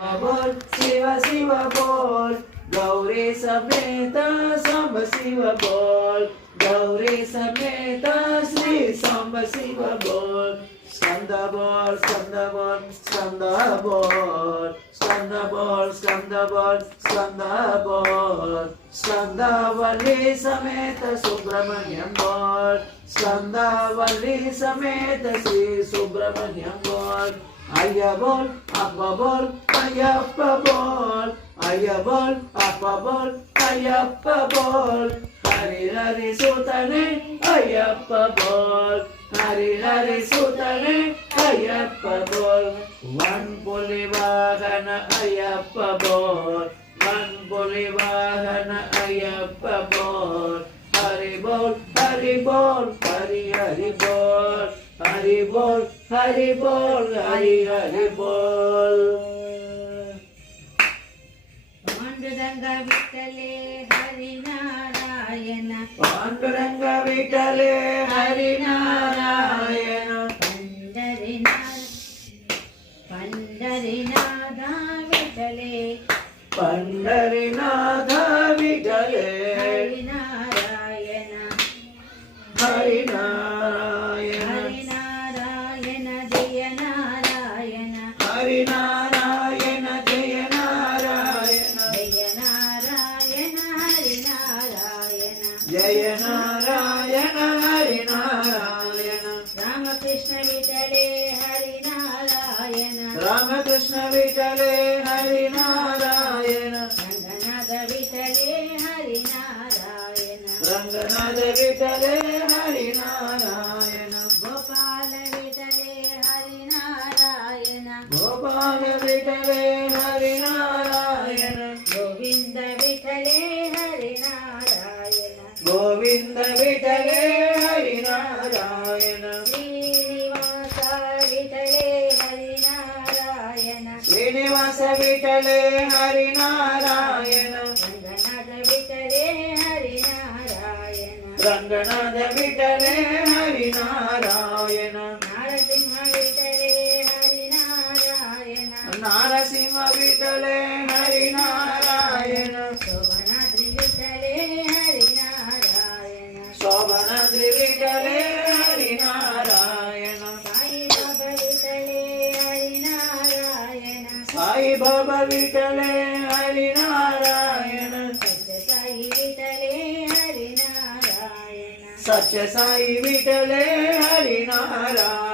बोल शिव शिव बोल गौरी समेत सांब शिव बोल गौरी समेत श्री सांब शिव बोल स्कंद बोल स्कंद बोल स्कंद बोल स्कंद बोल स्कंद बोल स्कंद बोल स्कंदवल्ली समेत सुब्रह्मण्यम बोल स्कंदवल्ली समेत श्री सुब्रह्मण्यम बोल अय्या बोल अप्पा बोल अय्यप्पा बोल अय्या बोल अप्पा बोल अय्यप्पा बोल हरि हरि सुतने अय्यप्पा बोल हरि हरि सुतने अय्यप्पा बोल वन पुलि वाहन अय्यप्पा बोल वन पुलि वाहन अय्यप्पा बोल हरि बोल हरि बोल हरि हरि बोल हरि बोल हरि बोल हरि हरि बोल पांडुरंग विठले हरि नारायण पांडुरंग विठले हरि नारायण पंढरीनाथ विठले पंढरीनाथ विठले हरि नारायण हरि नारायण हरि नारायण जय नारायण हरि नारायण जय नारायण जय नारायण हरि नारायण जय नारायण हरि नारायण रामकृष्ण विठले हरि नारायण रामकृष्ण विठले हरि नारायण रंगनाथ विठले हरि नारायण रंगनाथ विठले हरि नारायण गोपाल विठले हरि नारायण गोपाल विठले हरि नारायण गोविंद विठले हरि नारायण गोविंद विठले हरि नारायण श्रीनिवास विठले हरि नारायण श्रीनिवास विठले हरि नारायण रंगनाथ विठले हरि नारायण रंगनाथ विठले हरि नारायण नारसिंह विठले हरि नारायण नारसिंह विठले हरि नारायण शोभनाद्रि विठले हरि नारायण शोभनाद्रि विठले हरि नारायण साई बाबा विठले हरि नारायण साई बाबा विठले हरि नारायण सत्य साई विठले हरि नारायण सत्य साई विठले हरि नारायण